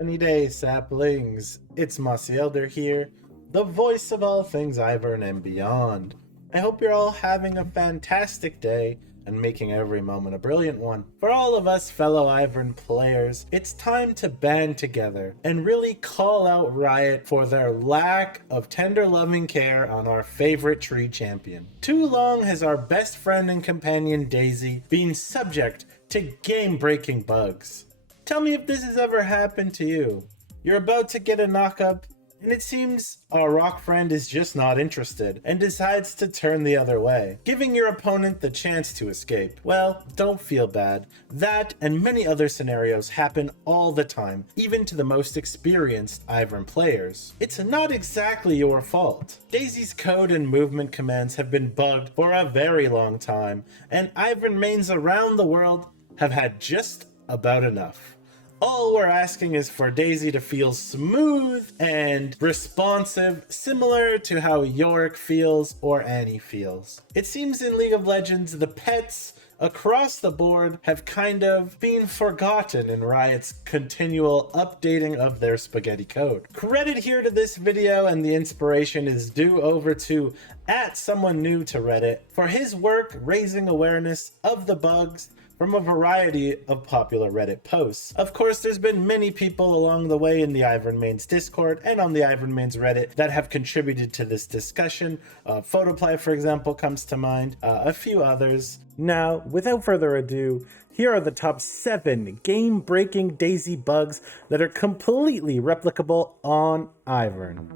Any day, Saplings. It's MossyElder here, the voice of all things Ivern and beyond. I hope you're all having a fantastic day and making every moment a brilliant one. For all of us fellow Ivern players, it's time to band together and really call out Riot for their lack of tender loving care on our favorite tree champion. Too long has our best friend and companion Daisy been subject to game-breaking bugs. Tell me if this has ever happened to you. You're about to get a knockup, and it seems our rock friend is just not interested and decides to turn the other way, giving your opponent the chance to escape. Well, don't feel bad. That and many other scenarios happen all the time, even to the most experienced Ivern players. It's not exactly your fault. Daisy's code and movement commands have been bugged for a very long time, and Ivern mains around the world have had just about enough. All we're asking is for Daisy to feel smooth and responsive, similar to how Yorick feels or Annie feels. It seems in League of Legends, the pets across the board have kind of been forgotten in Riot's continual updating of their spaghetti code. Credit here to this video and the inspiration is due over to @SomeoneNewToReddit for his work raising awareness of the bugs from a variety of popular Reddit posts. Of course, there's been many people along the way in the Ivern Mains Discord and on the Ivern Mains Reddit that have contributed to this discussion. Photoply, for example, comes to mind, a few others. Now, without further ado, here are the top 7 game-breaking Daisy bugs that are completely replicable on Ivern.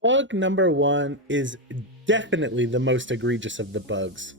Bug number 1 is definitely the most egregious of the bugs.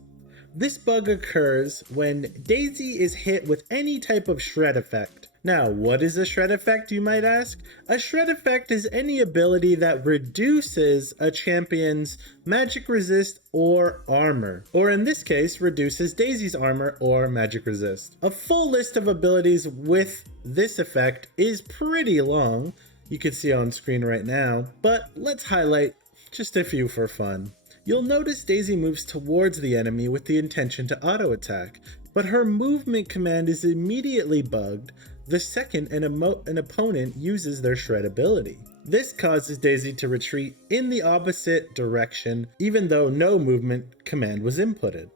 This bug occurs when Daisy is hit with any type of shred effect. Now, what is a shred effect, you might ask? A shred effect is any ability that reduces a champion's magic resist or armor, or in this case, reduces Daisy's armor or magic resist. A full list of abilities with this effect is pretty long. You can see on screen right now, but let's highlight just a few for fun. You'll notice Daisy moves towards the enemy with the intention to auto-attack, but her movement command is immediately bugged the second an opponent uses their shred ability. This causes Daisy to retreat in the opposite direction, even though no movement command was inputted.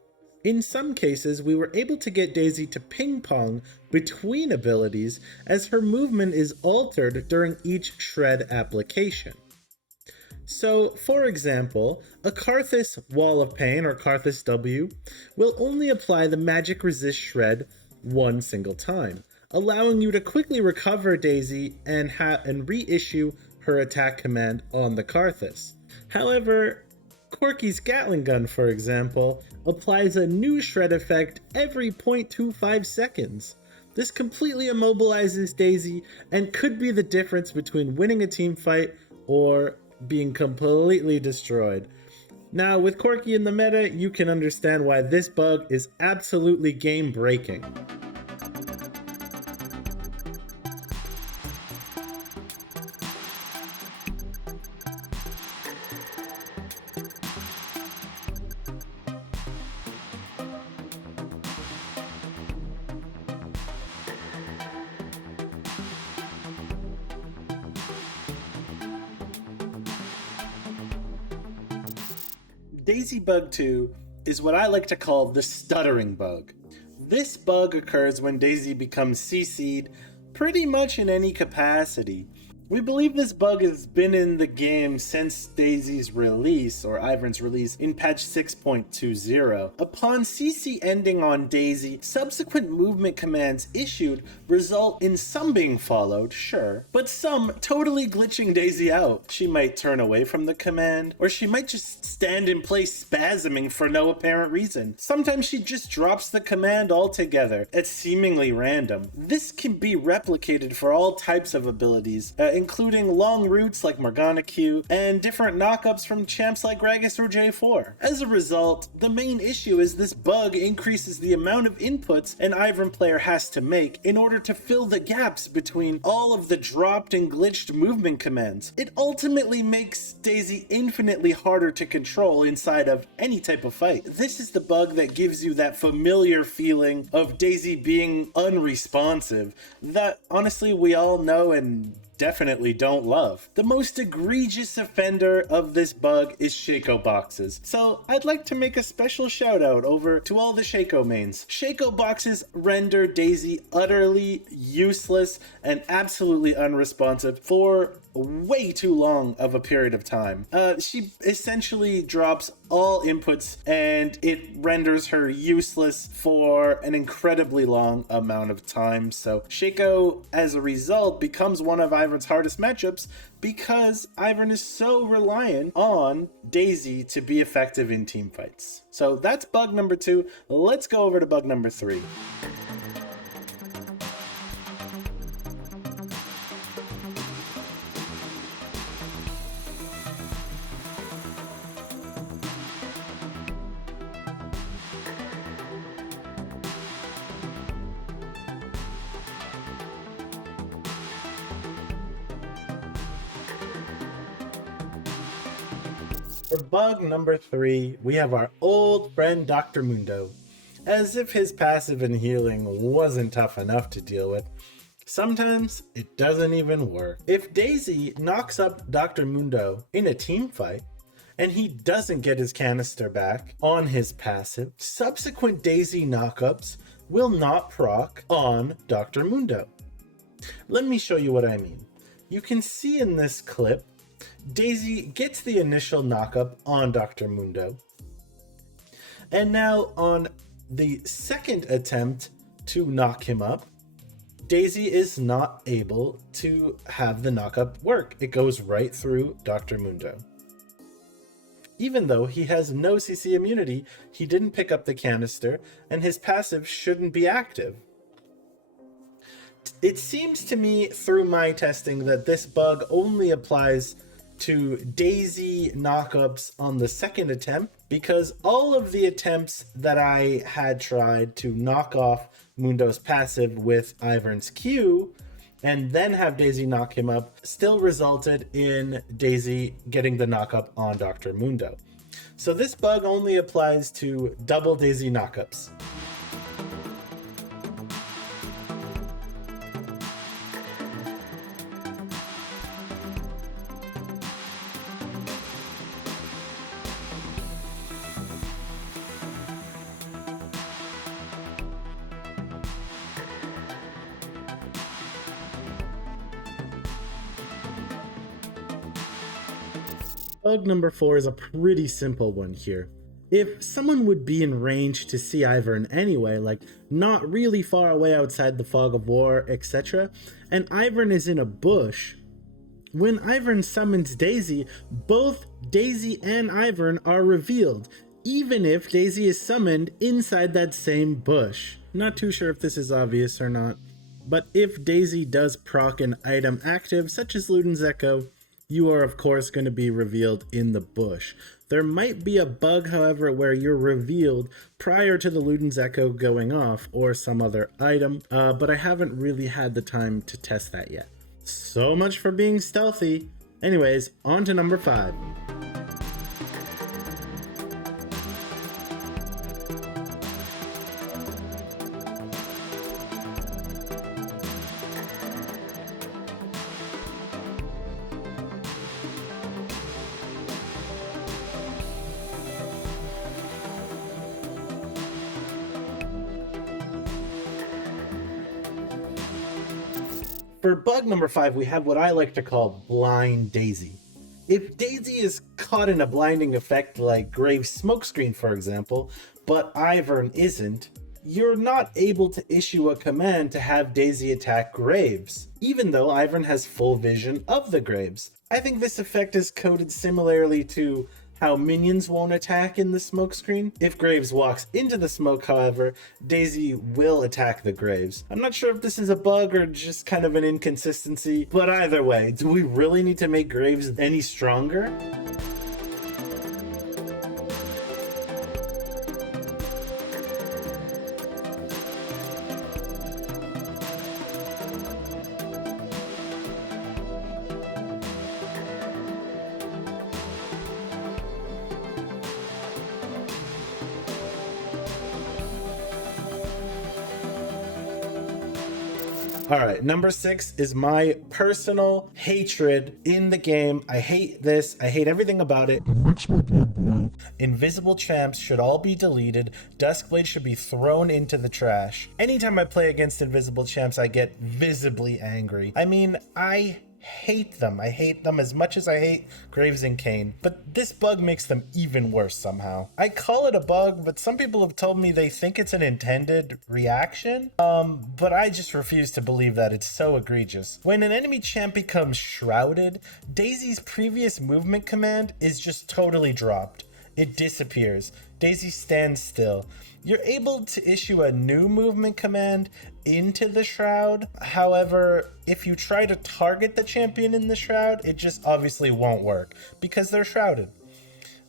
In some cases, we were able to get Daisy to ping-pong between abilities as her movement is altered during each shred application. So, for example, a Karthus Wall of Pain or Karthus W will only apply the magic resist shred one single time, allowing you to quickly recover Daisy and reissue her attack command on the Karthus. However, Corky's Gatling Gun, for example, applies a new shred effect every 0.25 seconds. This completely immobilizes Daisy and could be the difference between winning a team fight or being completely destroyed. Now, with Corky in the meta, you can understand why this bug is absolutely game-breaking. Daisy bug 2 is what I like to call the stuttering bug. This bug occurs when Daisy becomes CC'd pretty much in any capacity. We believe this bug has been in the game since Daisy's release, or Ivern's release, in patch 6.20. Upon CC ending on Daisy, subsequent movement commands issued result in some being followed, sure, but some totally glitching Daisy out. She might turn away from the command, or she might just stand in place spasming for no apparent reason. Sometimes she just drops the command altogether at seemingly random. This can be replicated for all types of abilities, including long roots like Morgana Q, and different knockups from champs like Gragas or J4. As a result, the main issue is this bug increases the amount of inputs an Ivern player has to make in order to fill the gaps between all of the dropped and glitched movement commands. It ultimately makes Daisy infinitely harder to control inside of any type of fight. This is the bug that gives you that familiar feeling of Daisy being unresponsive that honestly we all know and definitely don't love. The most egregious offender of this bug is Shaco boxes. So I'd like to make a special shout out over to all the Shaco mains. Shaco boxes render Daisy utterly useless and absolutely unresponsive for way too long of a period of time. She essentially drops all inputs and it renders her useless for an incredibly long amount of time. So Shaco, as a result, becomes one of Ivern's hardest matchups because Ivern is so reliant on Daisy to be effective in team fights. So that's bug number 2. Let's go over to bug number 3. For bug number 3, we have our old friend Dr. Mundo. As if his passive and healing wasn't tough enough to deal with, sometimes it doesn't even work. If Daisy knocks up Dr. Mundo in a team fight, and he doesn't get his canister back on his passive, subsequent Daisy knockups will not proc on Dr. Mundo. Let me show you what I mean. You can see in this clip Daisy gets the initial knockup on Dr. Mundo, and now on the second attempt to knock him up, Daisy is not able to have the knockup work. It goes right through Dr. Mundo. Even though he has no CC immunity, he didn't pick up the canister, and his passive shouldn't be active. It seems to me through my testing that this bug only applies to Daisy knockups on the second attempt, because all of the attempts that I had tried to knock off Mundo's passive with Ivern's Q and then have Daisy knock him up still resulted in Daisy getting the knockup on Dr. Mundo. So this bug only applies to double Daisy knockups. Bug number 4 is a pretty simple one here. If someone would be in range to see Ivern anyway, like not really far away outside the fog of war, etc., and Ivern is in a bush, when Ivern summons Daisy, both Daisy and Ivern are revealed, even if Daisy is summoned inside that same bush. Not too sure if this is obvious or not, but if Daisy does proc an item active, such as Luden's Echo, you are of course going to be revealed in the bush. There might be a bug, however, where you're revealed prior to the Luden's Echo going off or some other item, but I haven't really had the time to test that yet. So much for being stealthy. Anyways, on to number 5. For bug number 5, we have what I like to call blind Daisy. If Daisy is caught in a blinding effect like Graves' smokescreen, for example, but Ivern isn't, you're not able to issue a command to have Daisy attack Graves, even though Ivern has full vision of the Graves. I think this effect is coded similarly to How minions won't attack in the smoke screen. If Graves walks into the smoke, however, Daisy will attack the Graves. I'm not sure if this is a bug or just kind of an inconsistency, but either way, do we really need to make Graves any stronger? All right, number 6 is my personal hatred in the game. I hate this. I hate everything about it. Invisible champs should all be deleted. Duskblade should be thrown into the trash. Anytime I play against invisible champs, I get visibly angry. I mean, I hate them. I hate them as much as I hate Graves and Kane, but this bug makes them even worse somehow. I call it a bug, but some people have told me they think it's an intended reaction, but I just refuse to believe that. It's so egregious. When an enemy champ becomes shrouded, Daisy's previous movement command is just totally dropped. It disappears. Daisy stands still. You're able to issue a new movement command into the shroud. However, if you try to target the champion in the shroud, it just obviously won't work because they're shrouded.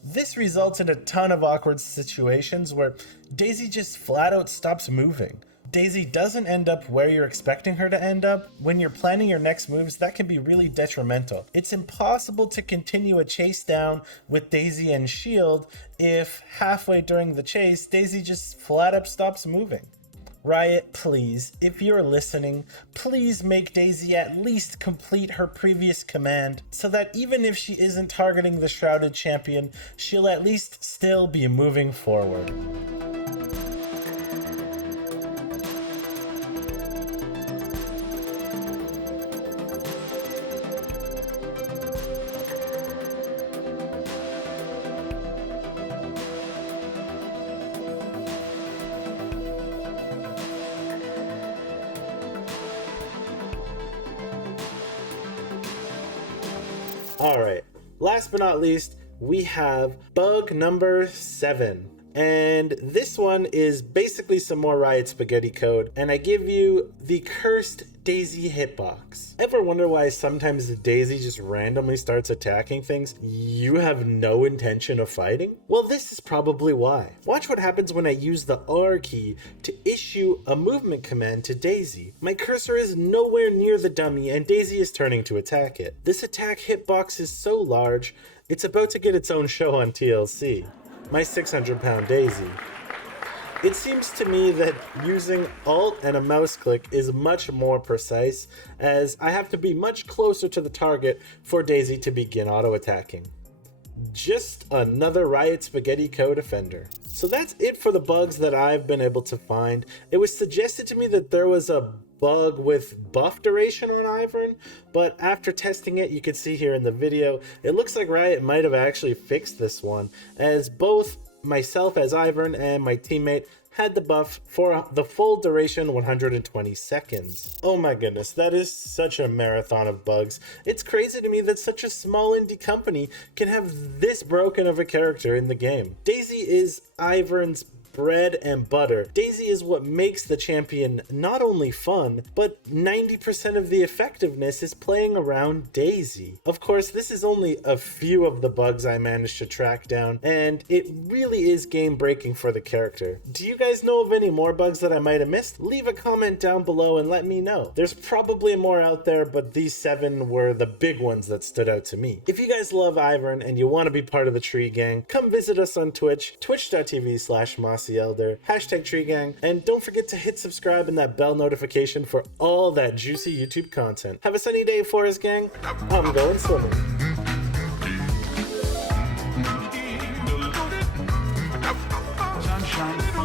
This results in a ton of awkward situations where Daisy just flat out stops moving. Daisy doesn't end up where you're expecting her to end up. When you're planning your next moves, that can be really detrimental. It's impossible to continue a chase down with Daisy and Shield if halfway during the chase, Daisy just flat up stops moving. Riot, please, if you're listening, please make Daisy at least complete her previous command so that even if she isn't targeting the Shrouded champion, she'll at least still be moving forward. All right, last but not least, we have bug number 7. And this one is basically some more Riot spaghetti code, and I give you the cursed Daisy hitbox. Ever wonder why sometimes Daisy just randomly starts attacking things you have no intention of fighting? Well, this is probably why. Watch what happens when I use the R key to issue a movement command to Daisy. My cursor is nowhere near the dummy and Daisy is turning to attack it. This attack hitbox is so large, it's about to get its own show on TLC. My 600-pound Daisy. It seems to me that using Alt and a mouse click is much more precise, as I have to be much closer to the target for Daisy to begin auto-attacking. Just another Riot spaghetti code offender. So that's it for the bugs that I've been able to find. It was suggested to me that there was a bug with buff duration on Ivern, but after testing it, you can see here in the video, it looks like Riot might have actually fixed this one, as both myself as Ivern and my teammate had the buff for the full duration 120 seconds. Oh my goodness, that is such a marathon of bugs. It's crazy to me that such a small indie company can have this broken of a character in the game. Daisy is Ivern's bread and butter. Daisy is what makes the champion not only fun, but 90% of the effectiveness is playing around Daisy. Of course, this is only a few of the bugs I managed to track down, and it really is game breaking for the character. Do you guys know of any more bugs that I might have missed? Leave a comment down below and let me know. There's probably more out there, but these 7 were the big ones that stood out to me. If you guys love Ivern and you want to be part of the Tree Gang, come visit us on Twitch, twitch.tv/MossyElder, #TreeGang, and don't forget to hit subscribe and that bell notification for all that juicy YouTube content. Have a sunny day, Forest Gang. I'm going swimming. Sunshine.